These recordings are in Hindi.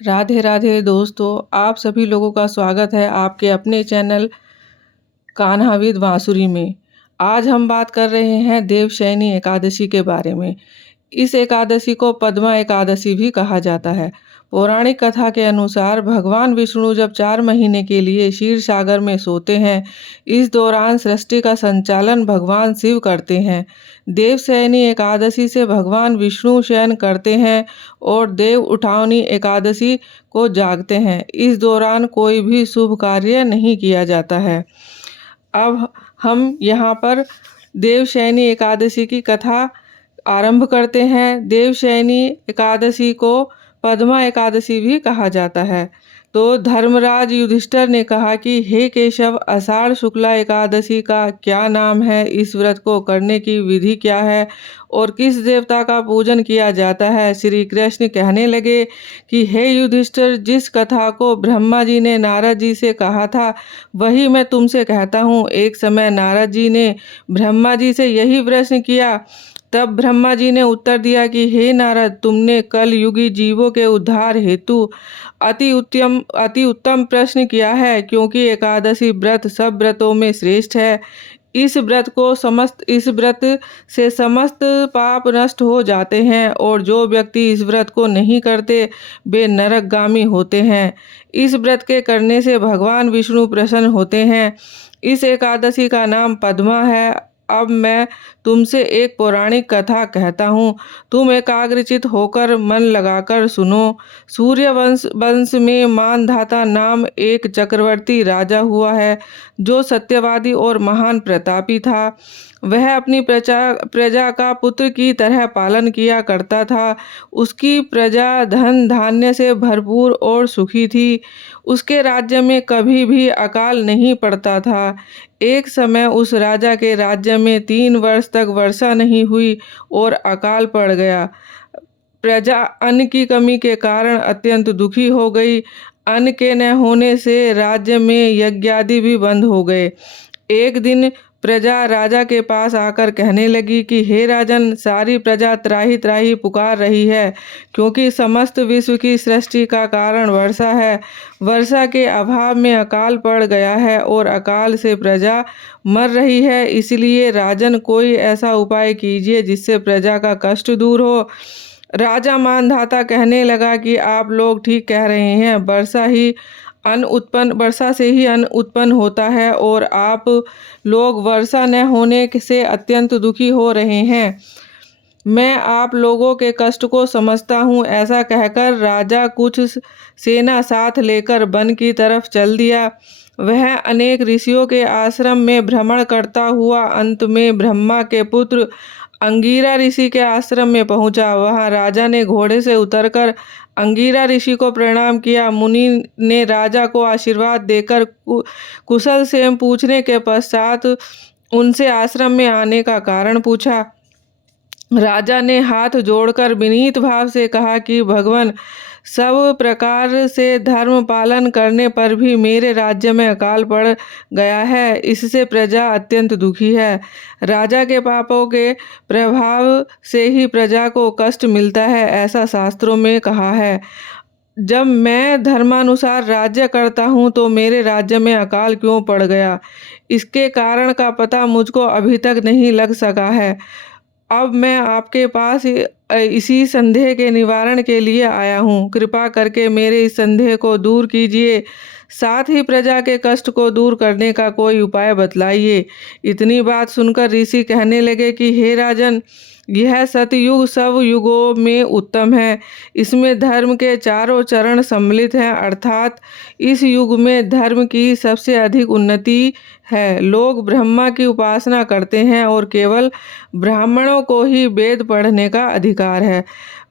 राधे राधे दोस्तों, आप सभी लोगों का स्वागत है आपके अपने चैनल कान्हा विद बांसुरी में। आज हम बात कर रहे हैं देवशयनी एकादशी के बारे में। इस एकादशी को पद्मा एकादशी भी कहा जाता है। पौराणिक कथा के अनुसार भगवान विष्णु जब 4 महीने के लिए क्षीर सागर में सोते हैं, इस दौरान सृष्टि का संचालन भगवान शिव करते हैं। देवशयनी एकादशी से भगवान विष्णु शयन करते हैं और देव उठावनी एकादशी को जागते हैं। इस दौरान कोई भी शुभ कार्य नहीं किया जाता है। अब हम यहाँ पर देवशयनी एकादशी की कथा आरंभ करते हैं। देवशयनी एकादशी को पद्मा एकादशी भी कहा जाता है। तो धर्मराज युधिष्ठिर ने कहा कि हे केशव, आषाढ़ शुक्ला एकादशी का क्या नाम है, इस व्रत को करने की विधि क्या है और किस देवता का पूजन किया जाता है। श्री कृष्ण कहने लगे कि हे युधिष्ठिर, जिस कथा को ब्रह्मा जी ने नारद जी से कहा था वही मैं तुमसे कहता हूँ। एक समय नारद जी ने ब्रह्मा जी से यही प्रश्न किया। तब ब्रह्मा जी ने उत्तर दिया कि हे नारद, तुमने कल युगी जीवों के उद्धार हेतु अति उत्तम प्रश्न किया है, क्योंकि एकादशी व्रत सब व्रतों में श्रेष्ठ है। इस व्रत से समस्त पाप नष्ट हो जाते हैं और जो व्यक्ति इस व्रत को नहीं करते वे नरकगामी होते हैं। इस व्रत के करने से भगवान विष्णु प्रसन्न होते हैं। इस एकादशी का नाम पद्मा है। अब मैं तुमसे एक पौराणिक कथा कहता हूँ, तुम एकाग्रचित होकर मन लगाकर सुनो। वंश में मानधाता नाम एक चक्रवर्ती राजा हुआ है, जो सत्यवादी और महान प्रतापी था। वह अपनी प्रजा का पुत्र की तरह पालन किया करता था। उसकी प्रजा धन धान्य से भरपूर और सुखी थी। उसके राज्य में कभी भी अकाल नहीं पड़ता था। एक समय उस राजा के राज्य में 3 वर्ष तक वर्षा नहीं हुई और अकाल पड़ गया। प्रजा अन्न की कमी के कारण अत्यंत दुखी हो गई। अन्न के न होने से राज्य में यज्ञादि भी बंद हो गए। एक दिन प्रजा राजा के पास आकर कहने लगी कि हे राजन, सारी प्रजा त्राही त्राही पुकार रही है, क्योंकि समस्त विश्व की सृष्टि का कारण वर्षा है। वर्षा के अभाव में अकाल पड़ गया है और अकाल से प्रजा मर रही है। इसलिए राजन, कोई ऐसा उपाय कीजिए जिससे प्रजा का कष्ट दूर हो। राजा मानधाता कहने लगा कि आप लोग ठीक कह रहे हैं। वर्षा से ही अन्न उत्पन्न होता है और आप लोग वर्षा न होने से अत्यंत दुखी हो रहे हैं। मैं आप लोगों के कष्ट को समझता हूँ। ऐसा कहकर राजा कुछ सेना साथ लेकर वन की तरफ चल दिया। वह अनेक ऋषियों के आश्रम में भ्रमण करता हुआ अंत में ब्रह्मा के पुत्र अंगिरा ऋषि के आश्रम में पहुंचा। वहां राजा ने घोड़े से उतरकर अंगिरा ऋषि को प्रणाम किया। मुनि ने राजा को आशीर्वाद देकर कुशल क्षेम पूछने के पश्चात उनसे आश्रम में आने का कारण पूछा। राजा ने हाथ जोड़कर विनीत भाव से कहा कि भगवान, सब प्रकार से धर्म पालन करने पर भी मेरे राज्य में अकाल पड़ गया है। इससे प्रजा अत्यंत दुखी है। राजा के पापों के प्रभाव से ही प्रजा को कष्ट मिलता है, ऐसा शास्त्रों में कहा है। जब मैं धर्मानुसार राज्य करता हूँ तो मेरे राज्य में अकाल क्यों पड़ गया, इसके कारण का पता मुझको अभी तक नहीं लग सका है। अब मैं आपके पास इसी संदेह के निवारण के लिए आया हूँ। कृपा करके मेरे इस संदेह को दूर कीजिए, साथ ही प्रजा के कष्ट को दूर करने का कोई उपाय बतलाइए। इतनी बात सुनकर ऋषि कहने लगे कि हे राजन, यह सतयुग सब युगों में उत्तम है। इसमें धर्म के चारों चरण सम्मिलित हैं, अर्थात इस युग में धर्म की सबसे अधिक उन्नति है। लोग ब्रह्मा की उपासना करते हैं और केवल ब्राह्मणों को ही वेद पढ़ने का अधिकार है।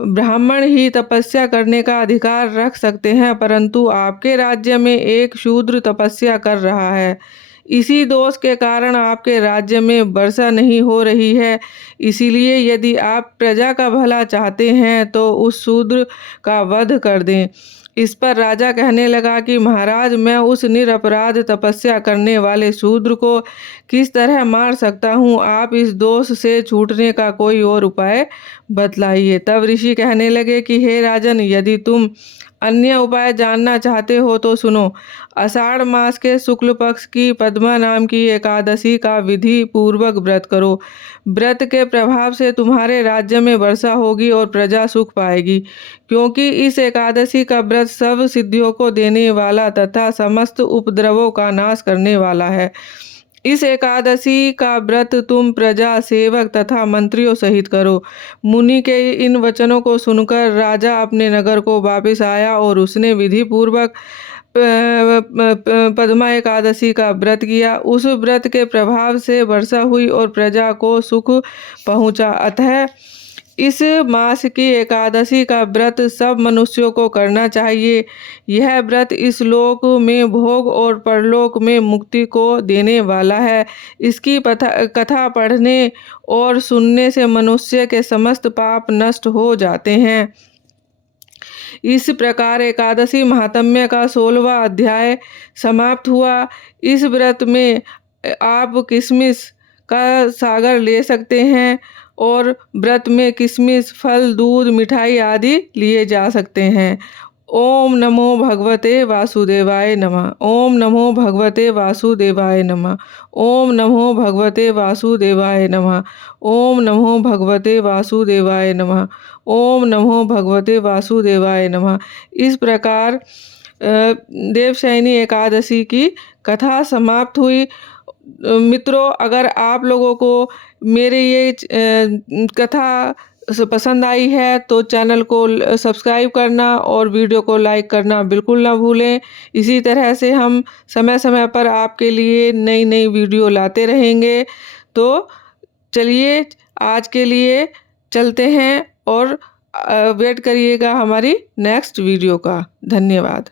ब्राह्मण ही तपस्या करने का अधिकार रख सकते हैं, परंतु आपके राज्य में एक शूद्र तपस्या कर रहा है। इसी दोष के कारण आपके राज्य में वर्षा नहीं हो रही है। इसीलिए यदि आप प्रजा का भला चाहते हैं तो उस शूद्र का वध कर दें। इस पर राजा कहने लगा कि महाराज, मैं उस निरपराध तपस्या करने वाले शूद्र को किस तरह मार सकता हूँ? आप इस दोष से छूटने का कोई और उपाय बतलाइए। तब ऋषि कहने लगे कि हे राजन, यदि तुम अन्य उपाय जानना चाहते हो तो सुनो। आषाढ़ मास के शुक्ल पक्ष की पद्मा नाम की एकादशी का विधि पूर्वक व्रत करो। व्रत के प्रभाव से तुम्हारे राज्य में वर्षा होगी और प्रजा सुख पाएगी, क्योंकि इस एकादशी का व्रत सब सिद्धियों को देने वाला तथा समस्त उपद्रवों का नाश करने वाला है। इस एकादशी का व्रत तुम प्रजा, सेवक तथा मंत्रियों सहित करो। मुनि के इन वचनों को सुनकर राजा अपने नगर को वापस आया और उसने विधि पूर्वक पद्मा एकादशी का व्रत किया। उस व्रत के प्रभाव से वर्षा हुई और प्रजा को सुख पहुंचा। अतः इस मास की एकादशी का व्रत सब मनुष्यों को करना चाहिए। यह व्रत इस लोक में भोग और परलोक में मुक्ति को देने वाला है। इसकी कथा पढ़ने और सुनने से मनुष्य के समस्त पाप नष्ट हो जाते हैं। इस प्रकार एकादशी महात्म्य का 16वां अध्याय समाप्त हुआ। इस व्रत में आप किशमिश का सागर ले सकते हैं और व्रत में किशमिश, फल, दूध, मिठाई आदि लिए जा सकते हैं। ओम नमो भगवते वासुदेवाय नमः। ओम नमो भगवते वासुदेवाय नमः। ओम नमो भगवते वासुदेवाय नमः। ओम नमो भगवते वासुदेवाय नमः। ओम नमो भगवते वासुदेवाय नमः। इस प्रकार देवशयनी एकादशी की कथा समाप्त हुई। मित्रों, अगर आप लोगों को मेरे ये कथा पसंद आई है तो चैनल को सब्सक्राइब करना और वीडियो को लाइक करना बिल्कुल ना भूलें। इसी तरह से हम समय समय पर आपके लिए नई नई वीडियो लाते रहेंगे। तो चलिए, आज के लिए चलते हैं और वेट करिएगा हमारी नेक्स्ट वीडियो का। धन्यवाद।